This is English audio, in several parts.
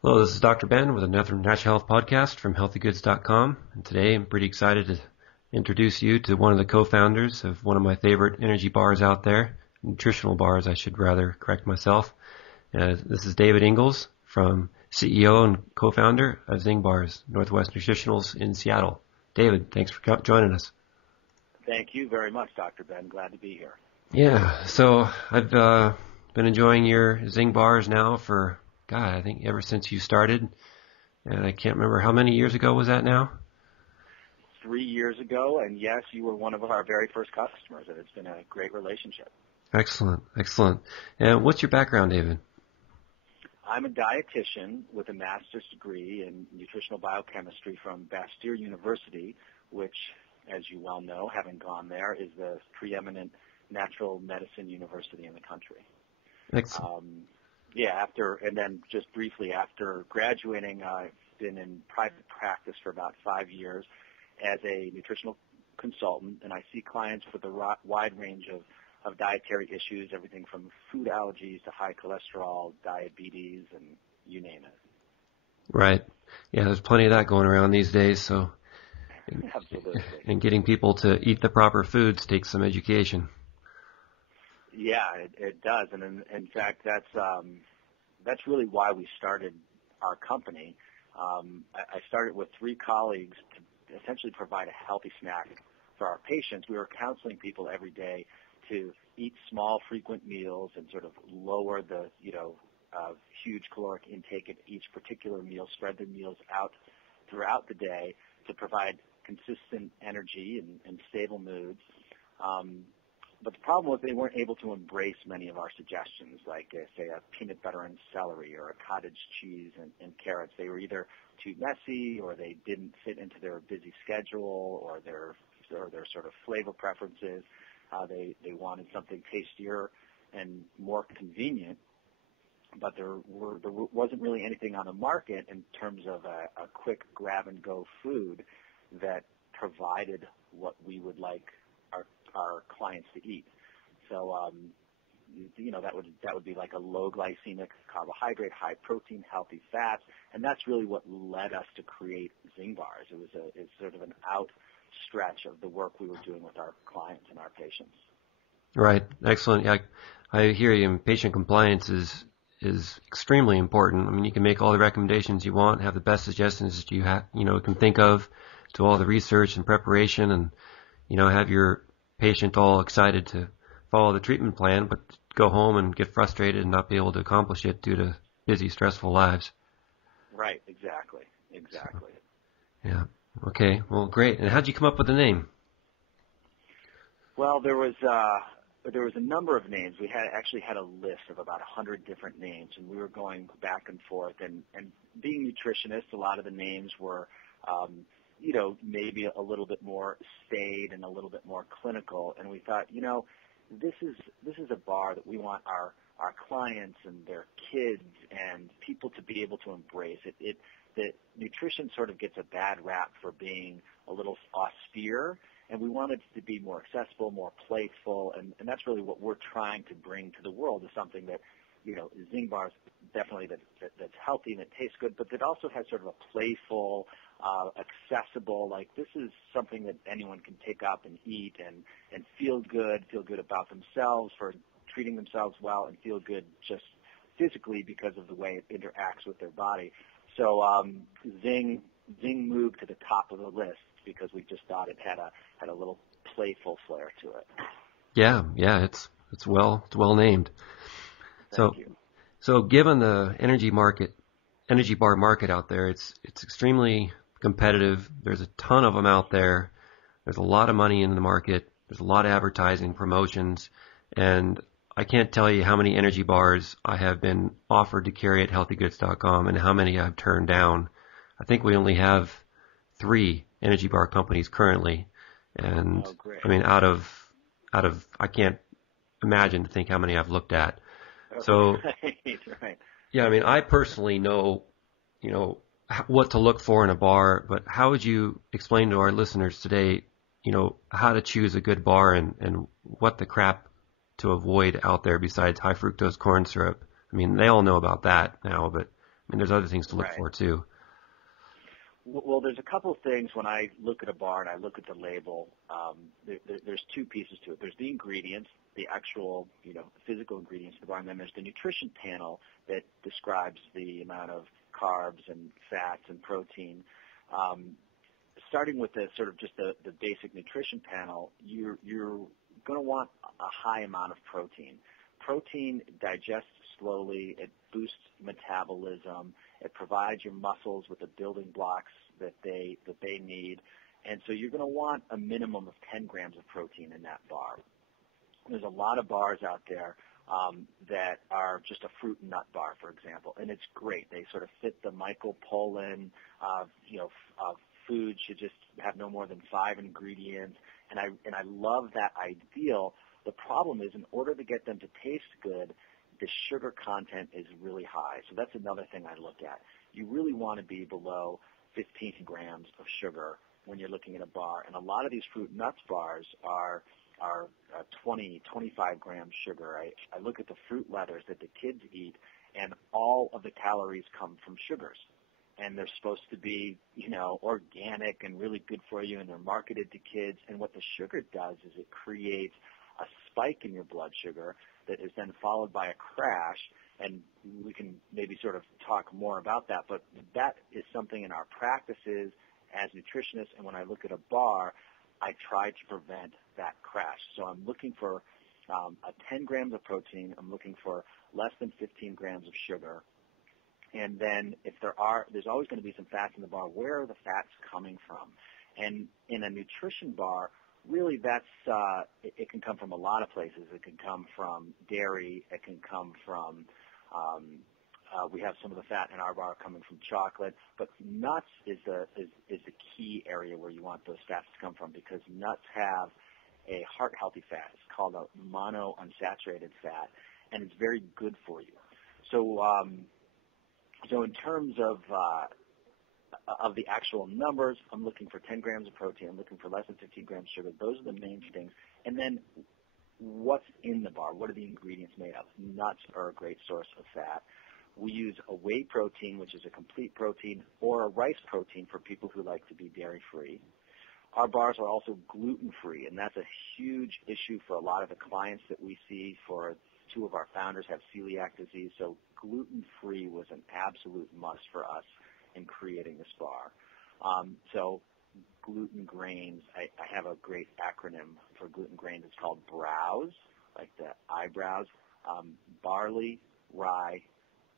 Hello, this is Dr. Ben with another Natural Health podcast from healthygoods.com. And today I'm pretty excited to introduce you to one of the co-founders of one of my favorite energy bars out there, nutritional bars, I should rather correct myself. This is David Ingalls, from CEO and co-founder of Zing Bars, Northwest Nutritionals in Seattle. David, thanks for joining us. Thank you very much, Dr. Ben. Glad to be here. Yeah, so I've been enjoying your Zing Bars now for, God, I think ever since you started. And I can't remember how many years ago was that now? 3 years ago, and yes, you were one of our very first customers, and it's been a great relationship. Excellent, excellent. And what's your background, David? I'm a dietitian with a master's degree in nutritional biochemistry from Bastyr University, which, as you well know, having gone there, is the preeminent natural medicine university in the country. Excellent. And then just briefly, after graduating, I've been in private practice for about 5 years as a nutritional consultant, and I see clients with a wide range of dietary issues, everything from food allergies to high cholesterol, diabetes, and you name it. Right. Yeah, there's plenty of that going around these days, so. Absolutely. And getting people to eat the proper foods takes some education. Yeah, it does, and in fact, that's really why we started our company. I started with 3 colleagues to essentially provide a healthy snack for our patients. We were counseling people every day to eat small, frequent meals and sort of lower the huge caloric intake at each particular meal, spread the meals out throughout the day to provide consistent energy and stable moods. But the problem was they weren't able to embrace many of our suggestions, like, say, a peanut butter and celery or a cottage cheese and carrots. They were either too messy, or they didn't fit into their busy schedule, or their sort of flavor preferences. They wanted something tastier and more convenient, but there wasn't really anything on the market in terms of a quick grab-and-go food that provided what we would like our clients to eat. So, that would be like a low glycemic carbohydrate, high protein, healthy fats, and that's really what led us to create Zing Bars. It's sort of an outstretch of the work we were doing with our clients and our patients. Right. Excellent. Yeah, I hear you. And patient compliance is extremely important. I mean, you can make all the recommendations you want, have the best suggestions that you can think of, to all the research and preparation, and have your patient all excited to follow the treatment plan, but go home and get frustrated and not be able to accomplish it due to busy, stressful lives. Right, exactly. So, yeah. Okay. Well, great. And how'd you come up with the name? Well, there was a number of names. We actually had a list of about 100 different names, and we were going back and forth. And being nutritionists, a lot of the names were maybe a little bit more staid and a little bit more clinical. And we thought, this is a bar that we want our clients and their kids and people to be able to embrace. The nutrition sort of gets a bad rap for being a little austere, and we wanted it to be more accessible, more playful, and that's really what we're trying to bring to the world, is something that, Zing Bars, definitely that's healthy and it tastes good, but that also has sort of a playful, accessible, like, this is something that anyone can pick up and eat and feel good about themselves for treating themselves well, and feel good just physically because of the way it interacts with their body. So Zing moved to the top of the list because we just thought it had a little playful flair to it. Yeah, it's well named. Thank you. So given the energy bar market out there, it's extremely competitive. There's a ton of them out there. There's a lot of money in the market. There's a lot of advertising, promotions, and I can't tell you how many energy bars I have been offered to carry at healthygoods.com and how many I've turned down. I think we only have 3 energy bar companies currently, and I mean, out of I can't imagine to think how many I've looked at. So, right. Yeah, I mean, I personally know, what to look for in a bar, but how would you explain to our listeners today, how to choose a good bar and what the crap to avoid out there besides high fructose corn syrup? I mean, they all know about that now, but I mean, there's other things to look Right. for too. Well, there's a couple of things when I look at a bar and I look at the label. There's two pieces to it. There's the ingredients, the actual, physical ingredients of the bar, and then there's the nutrition panel that describes the amount of carbs and fats and protein. Starting with the sort of just the basic nutrition panel, you're going to want a high amount of protein. Protein digests slowly. It boosts metabolism. It provides your muscles with the building blocks that they need. And so you're going to want a minimum of 10 grams of protein in that bar. There's a lot of bars out there that are just a fruit and nut bar, for example, and it's great. They sort of fit the Michael Pollan, food should just have no more than 5 ingredients, and I love that ideal. The problem is, in order to get them to taste good, the sugar content is really high. So that's another thing I look at. You really want to be below 15 grams of sugar when you're looking at a bar, and a lot of these fruit and nuts bars are 20, 25 grams sugar. I look at the fruit leathers that the kids eat, and all of the calories come from sugars. And they're supposed to be, organic and really good for you, and they're marketed to kids. And what the sugar does is it creates a spike in your blood sugar that is then followed by a crash, and we can maybe sort of talk more about that. But that is something in our practices as nutritionists, and when I look at a bar, I try to prevent that crash. So I'm looking for a 10 grams of protein. I'm looking for less than 15 grams of sugar. And then if there's always going to be some fats in the bar. Where are the fats coming from? And in a nutrition bar, really it can come from a lot of places. It can come from dairy. It can come from we have some of the fat in our bar coming from chocolate, but nuts is the key area where you want those fats to come from, because nuts have a heart-healthy fat. It's called a monounsaturated fat, and it's very good for you. So in terms of the actual numbers, I'm looking for 10 grams of protein. I'm looking for less than 15 grams of sugar. Those are the main things. And then what's in the bar? What are the ingredients made of? Nuts are a great source of fat. We use a whey protein, which is a complete protein, or a rice protein for people who like to be dairy-free. Our bars are also gluten-free, and that's a huge issue for a lot of the clients that we see. For 2 of our founders have celiac disease, so gluten-free was an absolute must for us in creating this bar. So gluten grains, I have a great acronym for gluten grains. It's called BROWS, like the eyebrows. Barley, rye,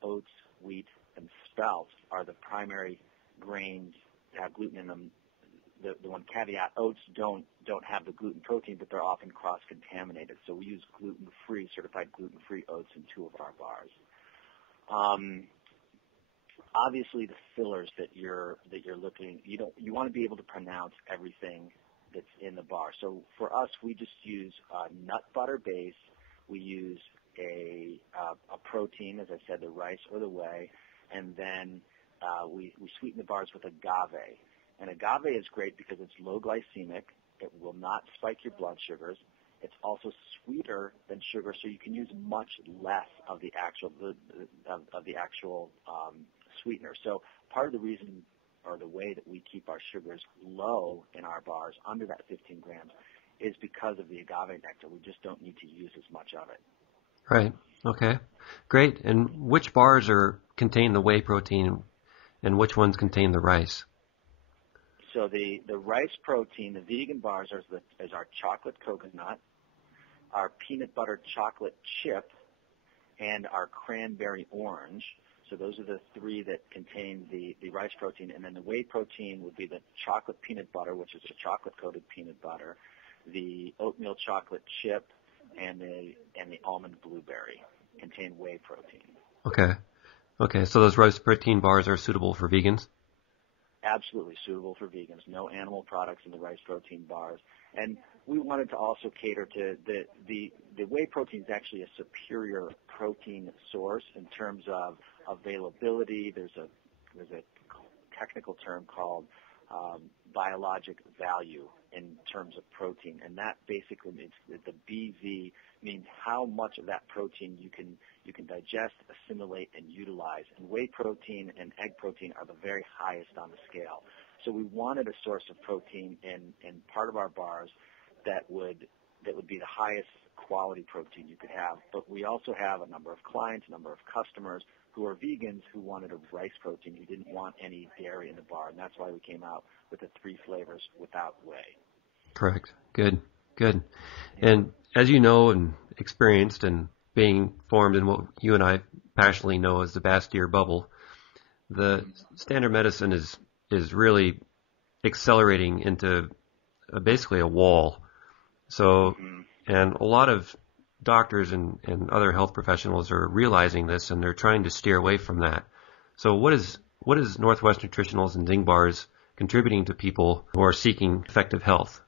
oats, wheat, and spelt are the primary grains that have gluten in them. The one caveat, oats don't have the gluten protein, but they're often cross-contaminated. So we use gluten-free, certified gluten-free oats in 2 of our bars. Obviously, the fillers that you're looking, you want to be able to pronounce everything that's in the bar. So for us, we just use a nut butter base. We use a protein, as I said, the rice or the whey, and then we sweeten the bars with agave. And agave is great because it's low glycemic. It will not spike your blood sugars. It's also sweeter than sugar, so you can use much less of the actual sweetener. So part of the reason, or the way that we keep our sugars low in our bars, under that 15 grams, is because of the agave nectar. We just don't need to use as much of it. Right. Okay. Great. And which bars contain the whey protein, and which ones contain the rice? So the rice protein, the vegan bars, is our chocolate coconut, our peanut butter chocolate chip, and our cranberry orange. So those are the 3 that contain the rice protein. And then the whey protein would be the chocolate peanut butter, which is a chocolate-coated peanut butter, the oatmeal chocolate chip, and the almond blueberry contain whey protein. Okay. So those rice protein bars are suitable for vegans? Absolutely suitable for vegans. No animal products in the rice protein bars. And we wanted to also cater to the whey protein is actually a superior protein source in terms of availability. There's a technical term called biologic value in terms of protein, and that basically means that the BV means how much of that protein you can digest, assimilate, and utilize. And whey protein and egg protein are the very highest on the scale. So we wanted a source of protein in part of our bars that would be the highest quality protein you could have. But we also have a number of clients, a number of customers who are vegans who wanted a rice protein, who didn't want any dairy in the bar, and that's why we came out with the 3 flavors without whey. Correct. Good. Good. And as you know and experienced and being formed in what you and I passionately know as the Bastyr bubble, the standard medicine is really accelerating into basically a wall. So, and a lot of doctors and other health professionals are realizing this, and they're trying to steer away from that. So what is Northwest Nutritionals and Zing bars contributing to people who are seeking effective health?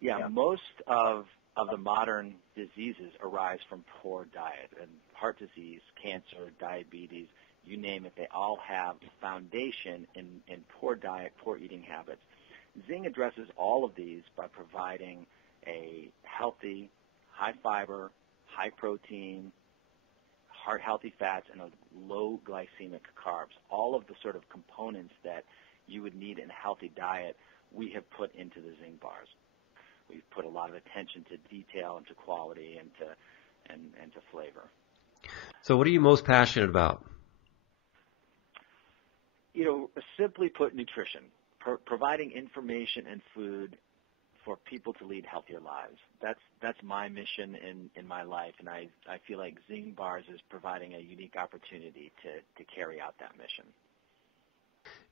Yeah, most of the modern diseases arise from poor diet, and heart disease, cancer, diabetes, you name it, they all have foundation in poor diet, poor eating habits. Zing addresses all of these by providing a healthy, high fiber, high protein, heart healthy fats, and a low glycemic carbs. All of the sort of components that you would need in a healthy diet, we have put into the Zing bars. We've put a lot of attention to detail and to quality and to flavor. So what are you most passionate about? You know, simply put, nutrition. Providing information and food for people to lead healthier lives. That's my mission in my life, and I feel like Zing bars is providing a unique opportunity to carry out that mission.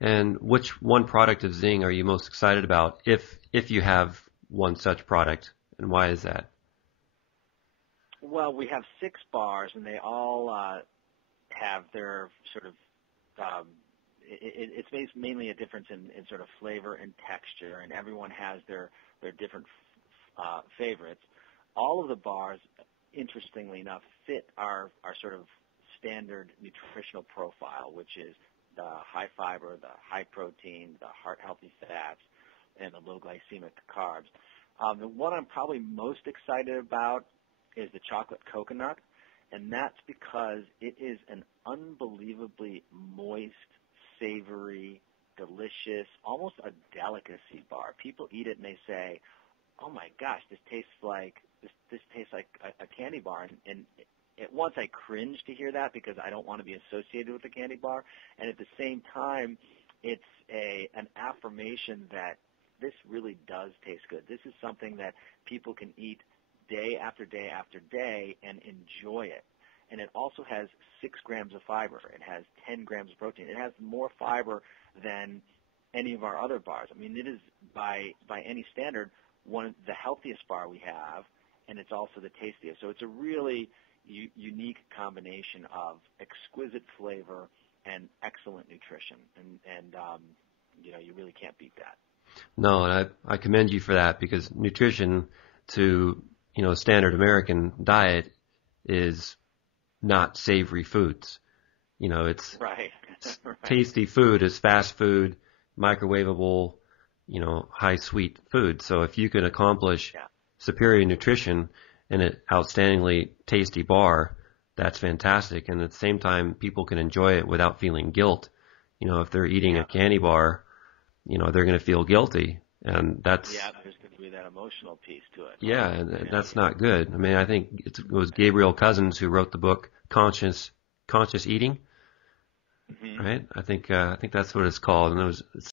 And which one product of Zing are you most excited about, if you have one such product, and why is that? Well, we have 6 bars, and they all have their sort of it's mainly a difference in sort of flavor and texture, and everyone has their different favorites. All of the bars, interestingly enough, fit our sort of standard nutritional profile, which is the high fiber, the high protein, the heart healthy fats, and the low glycemic carbs. The one I'm probably most excited about is the chocolate coconut, and that's because it is an unbelievably moist, savory, delicious, almost a delicacy bar. People eat it and they say, "Oh my gosh, this tastes like a candy bar." And at once I cringe to hear that because I don't want to be associated with a candy bar. And at the same time, it's an affirmation that this really does taste good. This is something that people can eat day after day after day and enjoy it. And it also has 6 grams of fiber. It has 10 grams of protein. It has more fiber than any of our other bars. I mean, it is by any standard the healthiest bar we have, and it's also the tastiest. So it's a really unique combination of exquisite flavor and excellent nutrition, and you really can't beat that. No, and I commend you for that, because nutrition to standard American diet is not savory foods. It's right. It's Right. tasty food is fast food, microwavable, high sweet food. So if you can accomplish superior nutrition in an outstandingly tasty bar, that's fantastic. And at the same time, people can enjoy it without feeling guilt. If they're eating a candy bar, they're going to feel guilty. And that's... Yeah, there's going to be that emotional piece to it. Yeah, and that's not good. I mean, I think it was Gabriel Cousins who wrote the book Conscious Eating, right? I think that's what it's called. And it's